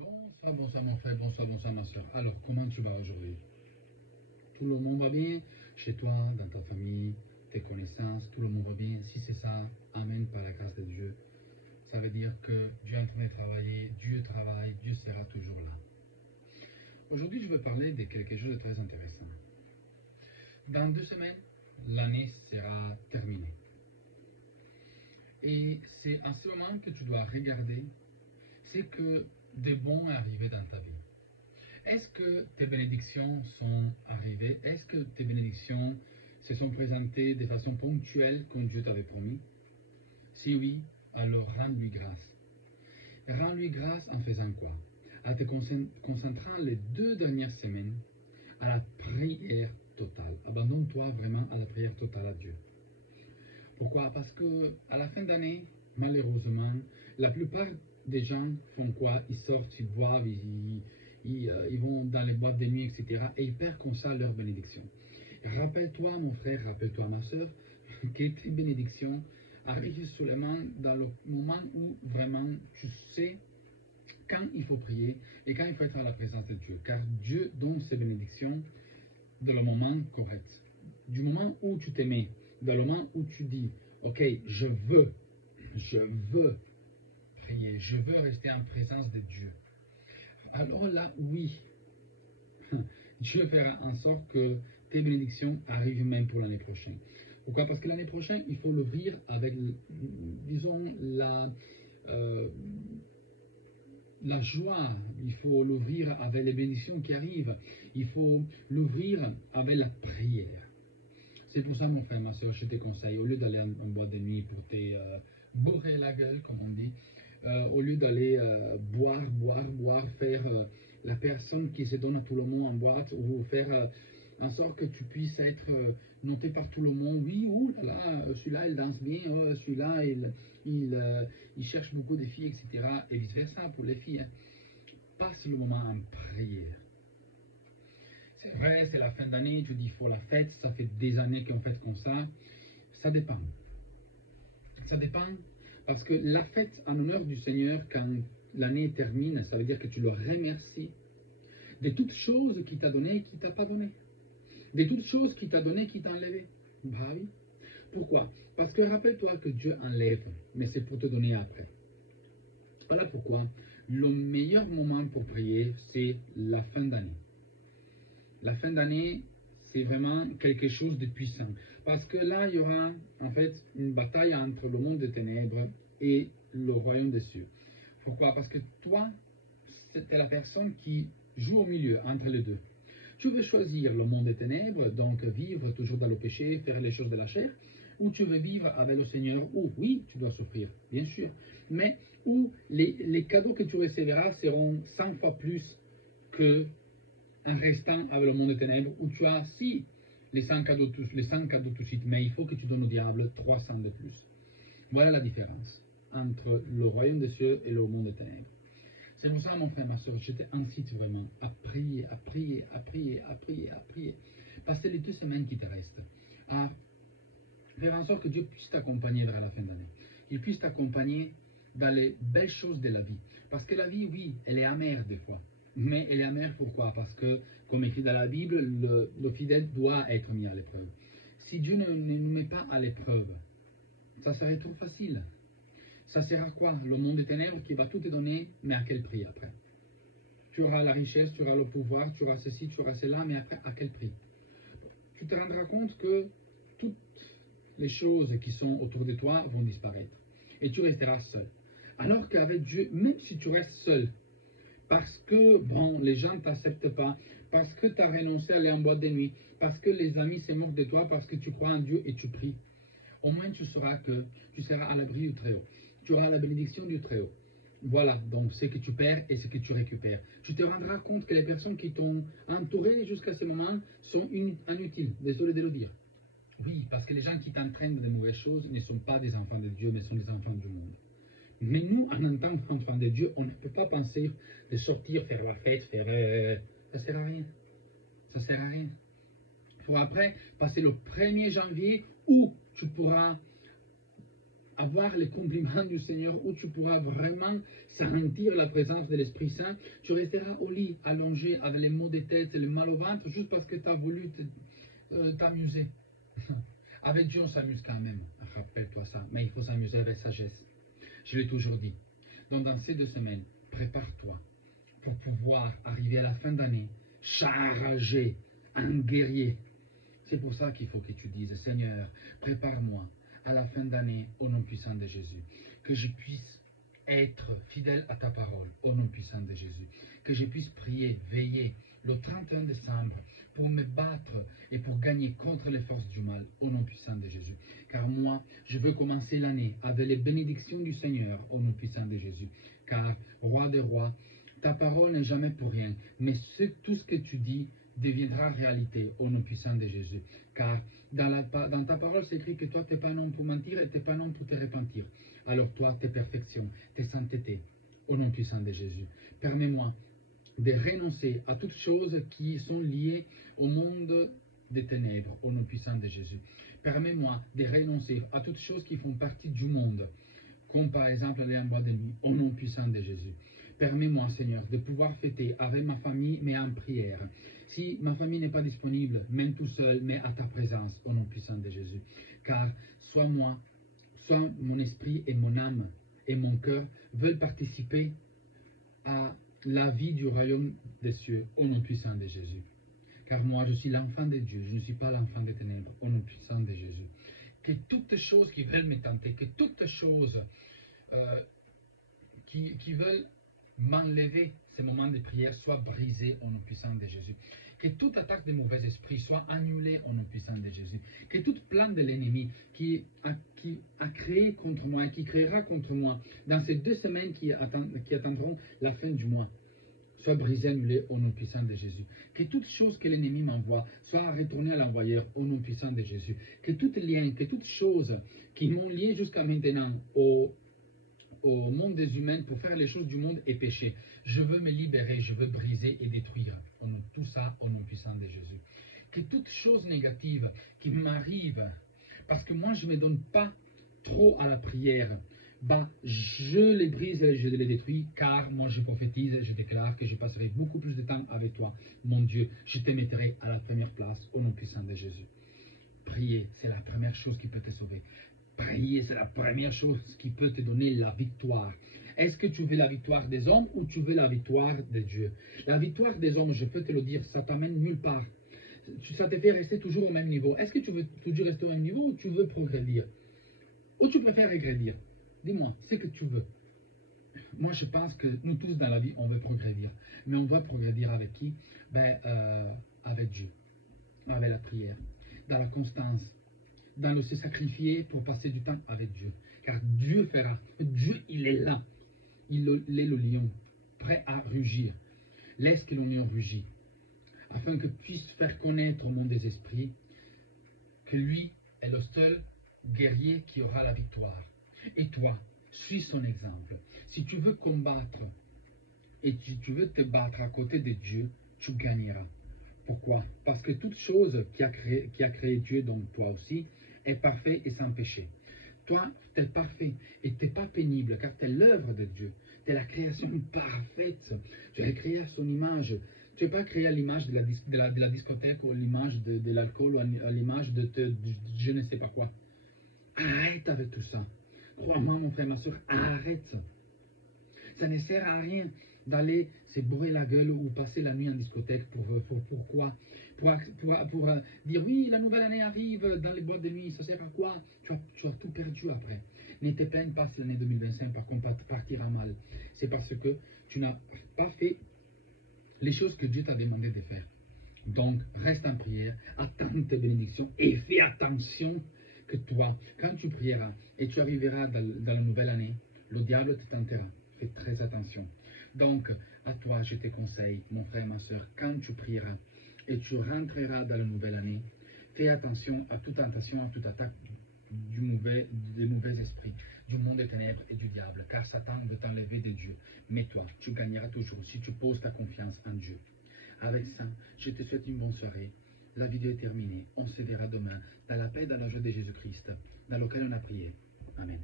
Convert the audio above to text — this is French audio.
Bonsoir mon frère, bonsoir ma soeur. Alors, comment tu vas aujourd'hui? Tout le monde va bien? Chez toi, dans ta famille, tes connaissances, tout le monde va bien? Si c'est ça, Amen par la grâce de Dieu. Ça veut dire que Dieu est en train de travailler, Dieu travaille, Dieu sera toujours là. Aujourd'hui, je veux parler de quelque chose de très intéressant. Dans 2 semaines, l'année sera terminée. Et c'est en ce moment que tu dois regarder ce que de bon est arrivé dans ta vie. Est-ce que tes bénédictions sont arrivées? Est-ce que tes bénédictions se sont présentées de façon ponctuelle comme Dieu t'avait promis? Si oui, alors rends-lui grâce. Rends-lui grâce en faisant quoi? En te concentrant les 2 dernières semaines à la prière totale. Abandonne-toi vraiment à la prière totale à Dieu. Pourquoi? Parce que à la fin d'année, malheureusement, la plupart des gens font quoi? Ils sortent, ils boivent, ils vont dans les boîtes de nuit, etc. Et ils perdent comme ça leur bénédiction. Rappelle-toi, mon frère, rappelle-toi, ma soeur, que tes bénédictions arrivent seulement dans le moment où vraiment tu sais quand il faut prier et quand il faut être à la présence de Dieu. Car Dieu donne ses bénédictions dans le moment correct. Du moment où tu t'aimais, dans le moment où tu dis, ok, je veux prier, je veux rester en présence de Dieu. Alors là, oui, Dieu fera en sorte que tes bénédictions arrivent même pour l'année prochaine. Pourquoi? Parce que l'année prochaine, il faut l'ouvrir avec, disons, la joie, il faut l'ouvrir avec les bénédictions qui arrivent, il faut l'ouvrir avec la prière. C'est pour ça, mon frère, ma soeur, je te conseille, au lieu d'aller en boîte de nuit pour te bourrer la gueule, comme on dit, au lieu d'aller boire, faire la personne qui se donne à tout le monde en boîte, ou faire en sorte que tu puisses être noté par tout le monde. Oui, celui-là, il danse bien, celui-là, il cherche beaucoup de filles, etc. Et vice-versa pour les filles. Hein. Passe le moment en prière. C'est vrai, c'est la fin d'année, tu dis il faut la fête, ça fait des années qu'on fait comme ça. Ça dépend. Ça dépend parce que la fête en honneur du Seigneur, quand l'année termine, ça veut dire que tu le remercies de toutes choses qu'il t'a données et qu'il ne t'a pas donné. De toutes choses qu'il t'a données et qu'il t'a enlevées. Bah oui. Pourquoi? Parce que rappelle-toi que Dieu enlève, mais c'est pour te donner après. Voilà pourquoi le meilleur moment pour prier, c'est la fin d'année. La fin d'année, c'est vraiment quelque chose de puissant. Parce que là, il y aura en fait une bataille entre le monde des ténèbres et le royaume des cieux. Pourquoi? Parce que toi, c'était la personne qui joue au milieu entre les deux. Tu veux choisir le monde des ténèbres, donc vivre toujours dans le péché, faire les choses de la chair, ou tu veux vivre avec le Seigneur, où oui, tu dois souffrir, bien sûr, mais où les cadeaux que tu recevras seront 100 fois plus que en restant avec le monde des ténèbres, où tu as, si, les 100 cadeaux tout de suite, mais il faut que tu donnes au diable 300 de plus. Voilà la différence entre le royaume des cieux et le monde des ténèbres. C'est pour ça, mon frère, ma soeur, je t'incite vraiment à prier, à prier, à prier, à prier, à prier. Passer les 2 semaines qui te restent, à faire en sorte que Dieu puisse t'accompagner vers la fin d'année. Qu'il puisse t'accompagner dans les belles choses de la vie. Parce que la vie, oui, elle est amère des fois. Mais elle est amère pourquoi? Parce que, comme écrit dans la Bible, le fidèle doit être mis à l'épreuve. Si Dieu ne nous met pas à l'épreuve, ça serait trop facile. Ça sert à quoi? Le monde des ténèbres qui va tout te donner, mais à quel prix après? Tu auras la richesse, tu auras le pouvoir, tu auras ceci, tu auras cela, mais après, à quel prix? Tu te rendras compte que toutes les choses qui sont autour de toi vont disparaître. Et tu resteras seul. Alors qu'avec Dieu, même si tu restes seul, parce que, bon, les gens ne t'acceptent pas, parce que tu as renoncé à aller en boîte de nuit, parce que les amis se moquent de toi, parce que tu crois en Dieu et tu pries, au moins tu sauras que tu seras à l'abri du Très-Haut. Tu auras la bénédiction du Très-Haut. Voilà, donc ce que tu perds et ce que tu récupères. Tu te rendras compte que les personnes qui t'ont entouré jusqu'à ce moment sont inutiles. Désolé de le dire. Oui, parce que les gens qui t'entraînent de mauvaises choses ne sont pas des enfants de Dieu, mais sont des enfants du monde. Mais nous, en tant qu'enfants de Dieu, on ne peut pas penser de sortir, faire la fête, ça ne sert à rien. Ça ne sert à rien. Il faut après passer le 1er janvier où tu pourras avoir les compliments du Seigneur, où tu pourras vraiment sentir la présence de l'Esprit Saint, tu resteras au lit, allongé, avec les maux de tête et le mal au ventre, juste parce que tu as voulu t'amuser. Avec Dieu, on s'amuse quand même, rappelle-toi ça, mais il faut s'amuser avec sagesse. Je l'ai toujours dit. Donc dans ces 2 semaines, prépare-toi pour pouvoir arriver à la fin d'année chargé, un guerrier. C'est pour ça qu'il faut que tu dises, Seigneur, prépare-moi à la fin d'année au nom puissant de Jésus. Que je puisse être fidèle à ta parole au nom puissant de Jésus. Que je puisse prier, veiller le 31 décembre pour me battre et pour gagner contre les forces du mal au nom puissant de Jésus. Car moi, je veux commencer l'année avec les bénédictions du Seigneur au nom puissant de Jésus. Car, roi des rois, ta parole n'est jamais pour rien, mais tout ce que tu dis deviendra réalité au nom puissant de Jésus. Car dans ta parole, c'est écrit que toi, tu n'es pas un homme pour mentir et tu n'es pas un homme pour te repentir. Alors toi, tes perfections, tes saintetés, au nom puissant de Jésus. Permets-moi de renoncer à toutes choses qui sont liées au monde des ténèbres, au nom puissant de Jésus. Permets-moi de renoncer à toutes choses qui font partie du monde, comme par exemple aller en boîte de nuit, au nom puissant de Jésus. Permets-moi, Seigneur, de pouvoir fêter avec ma famille, mais en prière. Si ma famille n'est pas disponible, même tout seul, mais à ta présence, au nom puissant de Jésus. Car soit moi, soit mon esprit et mon âme et mon cœur veulent participer à la vie du royaume des cieux, au nom puissant de Jésus. Car moi, je suis l'enfant de Dieu, je ne suis pas l'enfant des ténèbres, au nom puissant de Jésus. Que toutes choses qui veulent me tenter, que toutes choses qui veulent m'enlever ces moments de prière soient brisés au nom puissant de Jésus. Que toute attaque de mauvais esprits soit annulée au nom puissant de Jésus. Que toute plan de l'ennemi qui a créé contre moi et qui créera contre moi dans ces 2 semaines qui attendront la fin du mois soit brisé, annulé au nom puissant de Jésus. Que toute chose que l'ennemi m'envoie soit retournée à l'envoyeur au nom puissant de Jésus. Que tout lien, que toute chose qui m'ont lié jusqu'à maintenant au monde des humains pour faire les choses du monde est péché. Je veux me libérer, je veux briser et détruire tout ça au nom puissant de Jésus. Que toute chose négative qui m'arrive, parce que moi je ne me donne pas trop à la prière, je les brise et je les détruis, car moi je prophétise, je déclare que je passerai beaucoup plus de temps avec toi, mon Dieu. Je te mettrai à la première place au nom puissant de Jésus. Prier, c'est la première chose qui peut te sauver. Prier, c'est la première chose qui peut te donner la victoire. Est-ce que tu veux la victoire des hommes ou tu veux la victoire de Dieu? La victoire des hommes, je peux te le dire, ça t'amène nulle part. Ça te fait rester toujours au même niveau. Est-ce que tu veux toujours rester au même niveau ou tu veux progresser? Ou tu préfères régrédir? Dis-moi, c'est que tu veux. Moi, je pense que nous tous dans la vie, on veut progresser. Mais on va progresser avec qui? Avec Dieu, avec la prière, dans la constance, dans le se sacrifier pour passer du temps avec Dieu. Car Dieu fera. Dieu, il est là. Il est le lion, prêt à rugir. Laisse que le lion rugit, afin que puisse faire connaître au monde des esprits que lui est le seul guerrier qui aura la victoire. Et toi, suis son exemple. Si tu veux combattre et si tu veux te battre à côté de Dieu, tu gagneras. Pourquoi? Parce que toute chose qui a créé Dieu, donc toi aussi, est parfait et sans péché. Toi, tu es parfait et tu n'es pas pénible, car tu es l'œuvre de Dieu. Tu es la création parfaite. Tu es créé à son image. Tu n'es pas créé à l'image de la discothèque ou à l'image de l'alcool ou à l'image de je ne sais pas quoi. Arrête avec tout ça. Crois-moi, mon frère, ma soeur, arrête. Ça ne sert à rien d'aller se bourrer la gueule ou passer la nuit en discothèque. Pourquoi? Pour dire oui, la nouvelle année arrive dans les boîtes de nuit. Ça sert à quoi? Tu as tout perdu après. Ne te peine pas si l'année 2025 par contre partira mal. C'est parce que tu n'as pas fait les choses que Dieu t'a demandé de faire. Donc, reste en prière, attends tes bénédictions et fais attention que toi, quand tu prieras et tu arriveras dans la nouvelle année, le diable te tentera. Fais très attention. Donc, à toi, je te conseille, mon frère, ma soeur, quand tu prieras et tu rentreras dans la nouvelle année, fais attention à toute tentation, à toute attaque des mauvais esprits, du monde des ténèbres et du diable, car Satan veut t'enlever de Dieu. Mais toi, tu gagneras toujours si tu poses ta confiance en Dieu. Avec ça, je te souhaite une bonne soirée. La vidéo est terminée. On se verra demain dans la paix et dans la joie de Jésus-Christ, dans lequel on a prié. Amen.